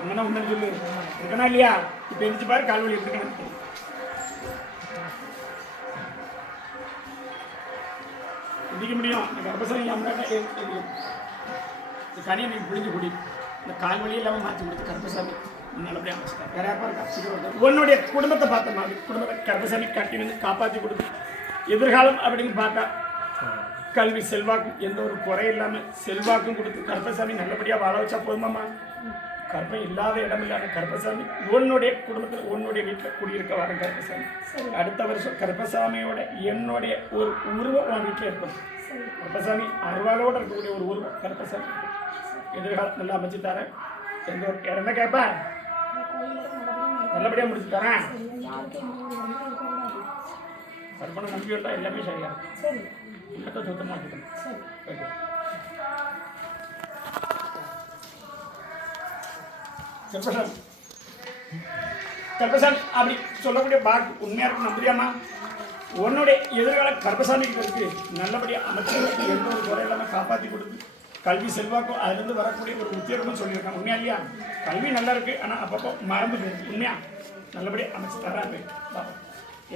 உண்மைனா உண்மை சொல்லு இருக்கனா இல்லையா இப்போ எந்திரிச்சு பாரு கால்வழி இருக்கணும் எந்திக்க முடியும் இந்த கர்ப்பசாமி கனியை நீங்கள் பிடிஞ்சு குடி இந்த கால்வழி இல்லாமல் மாற்றி கொடுத்து கருப்பசாமி நல்லபடியாக அமைச்சிட்டார். வேற யாருப்பா இருக்கா? சீக்கிரம் உன்னுடைய குடும்பத்தை பார்த்த மாதிரி குடும்பத்தை கர்ப்பசாமி கட்டி வந்து காப்பாற்றி கொடுத்து எதிர்காலம் அப்படின்னு பார்த்தா கல்வி செல்வாக்கும் எந்த ஒரு குறை இல்லாமல் செல்வாக்கும் கொடுத்து கர்ப்பசாமி நல்லபடியாக வாழ வச்சா போதுமாம்மா. கர்ப்பம் இல்லாத இடம் இல்லாத கர்ப்பசாமி உன்னுடைய குடும்பத்தில் உன்னுடைய வீட்டில் குடியிருக்க வர கர்ப்பசாமி அடுத்த வருஷம் கர்ப்பசாமியோட என்னுடைய ஒரு உருவம் உன் வீட்டில் இருக்கும். கர்ப்பசாமி அருவாளோடு இருக்கக்கூடிய ஒரு உருவம் கர்ப்பசாமி எதிர்காலம் நல்லா அமைச்சு தரேன். எந்த ஒரு என்ன கேட்பா நல்லபடியாக முடிச்சு தரேன். கற்பனை நம்பி விட்டா எல்லாமே சரியா மட்டும் சுத்தமாக இருக்கணும். கர்ப்பசாமி கர்ப்பசாமி அப்படி சொல்லக்கூடிய பாக்கு உண்மையாக இருக்கும் நம்புறியாமா? உன்னுடைய எதிர்கால கர்ப்பசாமிக்கு இருக்கு நல்லபடியாக அமைச்சு எந்த ஒரு குறை இல்லாமல் காப்பாற்றி கொடுத்து கல்வி செல்வாக்கும் அதுலேருந்து வரக்கூடிய ஒரு உத்தியோகமும் சொல்லியிருக்காங்க. உண்மையா இல்லையா? கல்வி நல்லா இருக்கு, ஆனால் அப்பப்போ மறந்து போயிருக்கு. உண்மையா நல்லபடியாக அமைச்சு தராங்க.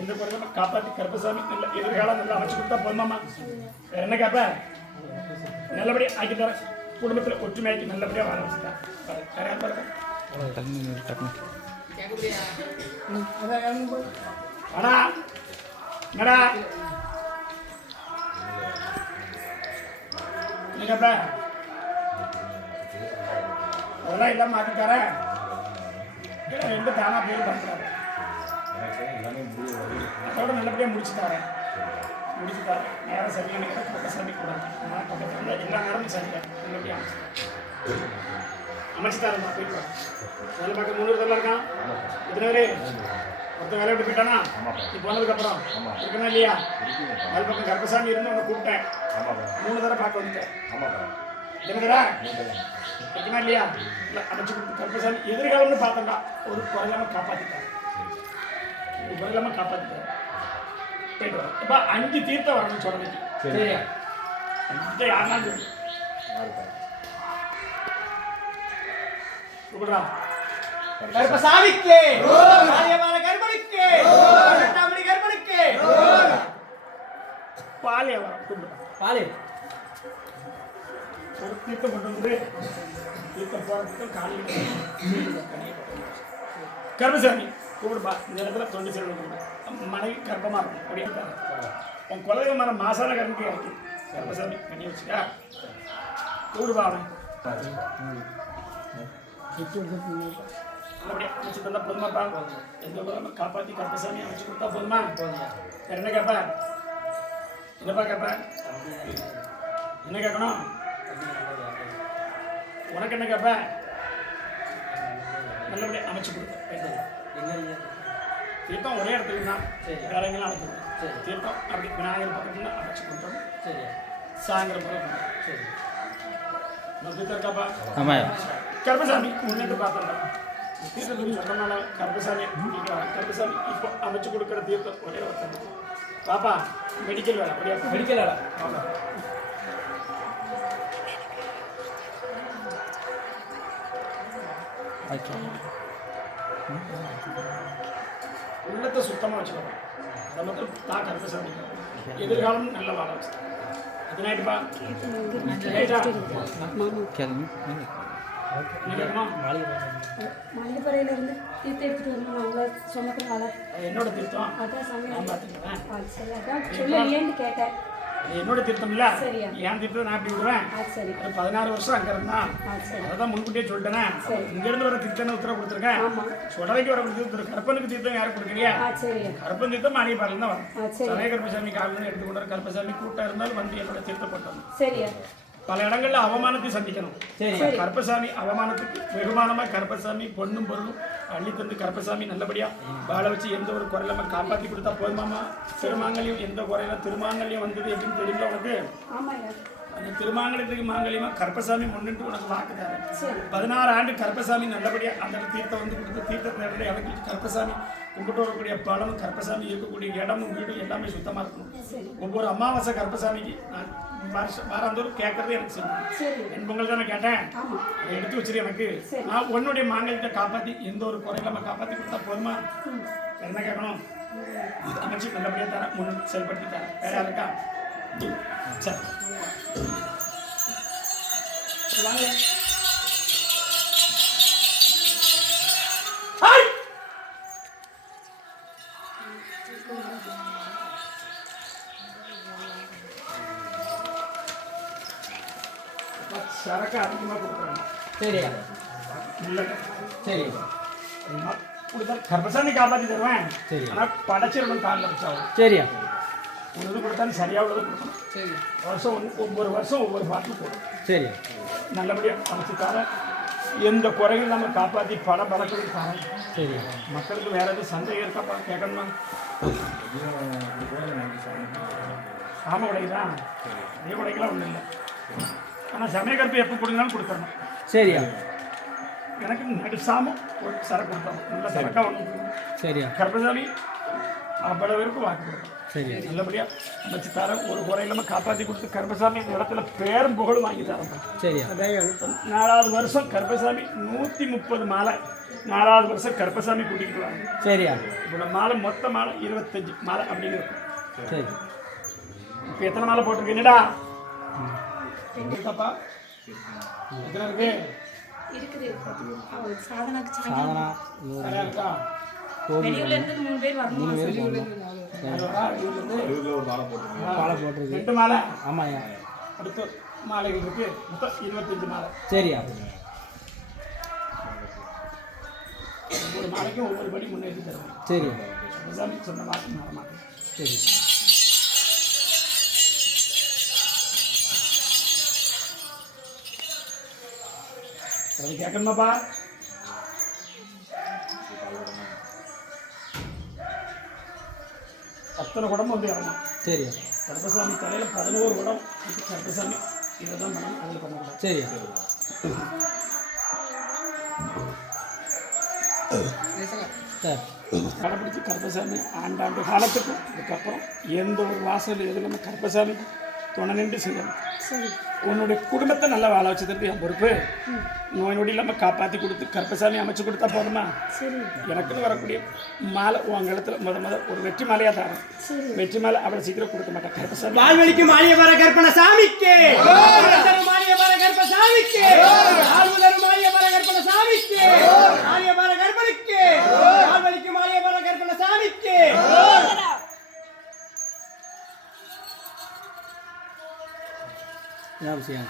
எந்த குறையில காப்பாற்றி கர்ப்பசாமி நல்ல எதிர்காலம் நல்லா அமைச்சு கொடுத்தா போதுமாமா. வேற என்ன கேட்ப? நல்லபடியாக ஆக்கி தர குடும்பத்தில் ஒற்றுமையாக்கி நல்லபடியாக வாழ வச்சுட்டேன். வேற யார் பாருங்க அடா என்னடா என்னப்ப அதெல்லாம் எல்லாம் மாற்றி தரேன். ரெண்டு தானா பேர் பண்ணுறாரு அதோட நல்லபடியாக முடிச்சு தரேன். நேரம் சரியான கர்ப்பசாமி கூட எல்லா நேரமும் சரியா நல்லபடியாக அமைச்சு தரேன். போயிட்டு வேலை பார்க்க 3 தரலாம் இருக்கான். எத்தனை பேர் ஒருத்தன் வேலை விட்டு போயிட்டானா? நீ போனதுக்கப்புறம் இருக்கணும் இல்லையா? வேலை பக்கம் கர்ப்பசாமி இருந்து உன்னை கூப்பிட்டேன். 3 தடவை பார்க்க வந்துட்டேன். எத்தனை தடவை இருக்கணும் இல்லையா? இல்லை அமைச்சு கொடுத்து கர்ப்பசாமி எதிர்காலம்னு பார்த்தோம்டா ஒரு குறையில்லாமல் காப்பாற்றிட்டார். ஒரு குறையில்லாமல் காப்பாற்றிட்டார். போயிட்டு வரேன். இப்போ 5 தீர்த்தம் வரணும்னு சொல்றதுக்கு சரியா? 5 யாருன்னா சொல்லு கர்ப்பசாமிக்கு காரியமான கர்ப்பனுக்கு கர்ப்பசாமி கர்ப்பனுக்கு பாலே வரும் கூப்பிடுறேன். பாலே ஒரு தீர்த்தம் கொண்டு வந்து தீர்த்தம் போகிறதுக்கு காலையில் கர்ப்பசாமி கூப்பிடுப்பா. இந்த இடத்துல தொண்டு செல்வம் மனைவி கர்ப்பமாக இருக்கும் அப்படியே உன் குலதெய்வமான மாசான கர்ப்பத்துக்கு இறக்கி கர்ப்பசாமி பண்ணி வச்சுட்டா கூப்பிடுப்பா. அவன் அப்படியே வச்சு தந்தா போதுமாப்பா. எந்த குலமா காப்பாற்றி கர்ப்பசாமி அமைச்சு கொடுத்தா போதுமா? வேற என்ன கேட்ப? என்னப்பா கேட்ப? என்ன கேட்கணும்? உனக்கு என்ன கேட்ப? நல்லபடியாக அமைச்சு கொடுத்த தீர்த்தம் ஒரே இடத்துக்கு தான் வேற எங்கெல்லாம் அழைக்கணும். தீர்த்தம் அப்படி விநாயகர் பக்கத்துல அமைச்சு கொடுத்தோம். சாயந்தரம் போல தீர்த்தம் இருக்காப்பா? கர்ப்பசாமி முன்னேற்று பார்த்தோம்டா தீர்த்தம் சொன்னனால கர்ப்பசாமி கர்ப்பசாமி இப்போ அமைச்சு கொடுக்குற தீர்த்தம் ஒரே ஒருத்தர் பாப்பா. மெடிக்கல் வேலை அப்படியா? மெடிக்கல் வேலை உள்ளத்தை சுத்தமாக வச்சுக்கணும். அதை மட்டும் தான் கர்ப்பசாமி எதிர்காலம் நல்ல வாழ வச்சு எத்தனாயிட்டுப்பா மல்லிப்பறையிலிருந்து தீர்த்தம் எடுத்துட்டு வரணும். அவங்கள சொன்னதுனால என்னோட தீர்த்தம் அதான் நான் பார்த்துக்கிறேன். சரி அதான் சொல்லலையேன்னு கேட்டேன். என்னோட தீர்த்தம் இல்லை சரியா? என் தீர்த்தம் நான் எப்படி விடுவேன்? சரி 16 வருஷம் அங்கே இருந்தான். சரி அதான் முன்கூட்டியே சொல்லிட்டேனே. இங்கேருந்து வர தீர்த்தம் உத்தரவு கொடுத்துருக்கேன். ஆமாம் சுடலைக்கு வர தீர்த்தம் கருப்பனுக்கு தீர்த்தம் யாரும் கொடுக்குறியா? சரி கருப்பன் தீர்த்தம் மானிய பாடல் தான் வரும். சரி சமய கருப்பசாமி காலில் எடுத்துக்கொண்டு வர கருப்பசாமி கூட்டம் இருந்தாலும் வந்து என்னோட தீர்த்தம் போட்டோம். சரியா? பல இடங்கள்ல அவமானத்தை சந்திக்கணும். சரி கருப்பசாமி அவமானத்துக்கு வெகுமானமா கருப்பசாமி பொண்ணும் பொருளும் அள்ளி தந்து கருப்பசாமி நல்லபடியா வாழ வச்சு எந்த ஒரு குறையிலாம காப்பாற்றி கொடுத்தா போதுமாமா. திருமாங்கல்யம் எந்த குறையில திருமாங்கல்யம் வந்தது எப்படின்னு தெரியுங்களா உனக்கு? ஆமாங்க. அந்த திருமாங்கலத்துக்கு மாங்கல்யமா கருப்பசாமி முன்னிட்டு உனக்கு வாக்குதாரு. சரி 16 ஆண்டு கருப்பசாமி நல்லபடியா அந்த தீர்த்தம் வந்து கொடுத்து தீர்த்தத்தை இடத்துல இறக்கி கருப்பசாமி கும்பிட்டு வரக்கூடிய பழமும் கருப்பசாமி இருக்கக்கூடிய இடமும் வீடும் எல்லாமே சுத்தமா இருக்கணும். சரி ஒவ்வொரு அமாவாசை கருப்பசாமிக்கு நான் வாரந்தோறும் கேட்கறது எனக்கு செய்யும். சரி என் பொங்கல் தானே கேட்டேன். ஆமாம் அதை எடுத்து வச்சிரு எனக்கு. சரி. நான் உன்னுடைய மாங்கல்யத்தை காப்பாற்றி எந்த ஒரு குறையில்லாம காப்பாற்றி கொடுத்தா போதுமா? என்ன கேட்கணும்? அமைச்சு நல்லபடியாக தரேன், முன் செயல்படுத்தி தரேன். வேற யாருக்கா? சரி வாங்க. சரக்கு அதிகமாக கொடுக்குறாங்க. சரியா இல்லை சரி கொடுத்தா கர்ப்பசாமி காப்பாற்றி தருவேன். சரி. ஆனால் படைச்சிடணும் காலில் வச்சாவும் சரியா ஒரு இது கொடுத்தாலும் சரியாக உள்ளது கொடுக்கணும். சரி வருஷம் ஒவ்வொரு வருஷம் ஒவ்வொரு பாட்டில் போடும். சரி நல்லபடியாக அமைச்சுக்கார எந்த குறையும் நம்ம காப்பாற்றி படம் பறக்கிறது காரணம். சரி மக்களுக்கு வேற எதுவும் சந்தேகம் இருக்காப்பா கேட்கணுமா? சாம உடைக்குதான் அதே உடைக்கெல்லாம் ஒன்றும் இல்லை. ஆனால் சமயக்கருப்பு எப்போ கொடுங்கனாலும் கொடுத்துடணும். சரியா எனக்கு நடு சாமம் ஒரு சரக்கு கொடுத்தாங்க. நல்ல சரக்காக ஒன்று சரியா கர்ப்பசாமி அவ்வளவு பேருக்கு வாக்கு கொடுக்கணும். சரியா நல்லபடியாக அமைச்சு தரேன். ஒரு குறை இல்லாமல் காப்பாற்றி கொடுத்து கர்ப்பசாமி இந்த இடத்துல பேரும் புகழும் வாங்கி தரேன். சரியா 4வது வருஷம் கர்ப்பசாமி 130 மாலை. 4வது வருஷம் கர்ப்பசாமி கூட்டிகிட்டு வாங்க. சரியா இவ்வளோ மாலை மொத்த மாலை 25 மாலை அப்படின்னு இருக்கும். சரி இப்போ எத்தனை மாலை போட்டிருக்கீங்கடா? பாப்பா எத்தனை இருக்கு? இருக்குது அவள் சாதனாக்கு சாதனா நிறையா இருக்கா? வெளியூர்ல இருந்து 3 பேர் வரணும். யார் வரா? வெளியூர்லேருந்து பாலை போட்டிருக்கு 2 மாலை. ஆமாய்யா அடுத்த மாலைகள் இருக்கு. மொத்தம் 25 மாலை. சரியா ஒவ்வொரு மாலைக்கும் ஒவ்வொரு படி முன்னேறி தருவேன். சரியா கர்ப்பசாமி சொன்ன வாக்கு மாற மாட்டேன். சரி அது கேட்கணுமாப்பா? அத்தனை குடமும் வந்து இறங்கணும். சரியா கர்ப்பசாமி தலையில் 11 குடம் இது கர்ப்பசாமி இதை தான் பண்ணணும். அதில் பண்ணக்கூடாது. சரியா சார் கடைப்பிடிச்சி கர்ப்பசாமி ஆண்டாண்டு காலத்துக்கும் இதுக்கப்புறம் எந்த ஒரு வாசல் எது நம்ம கர்ப்பசாமி துணை நின்று செய்யணும். சரி உன்னுடைய குடும்பத்தை நல்லா வாழ வச்சதுக்கு என் பொறுப்பு. நோய் நொடி இல்லாமல் காப்பாற்றி கொடுத்து கர்ப்பசாமி அமைச்சு கொடுத்தா போதுமா? சரி எனக்குன்னு வரக்கூடிய மாலை உன் இடத்துல முத ஒரு வெற்றி மாலையாக தரேன். சரி வெற்றி மாலை அவ்வளோ சீக்கிரம் கொடுக்க மாட்டேன். கர்ப்பசாமி வாழ்வழிக்கு மாளியவர கற்பன சாமிக்கு மாளியவர கற்பன சாமிக்கு ஆழ்வதரு மாளியவர கற்பன சாமிக்கு மாளியவர கற்பனுக்கு வாழ்வழிக்கு மாளியவர கற்பன சாமிக்கு என்ன விஷயம்?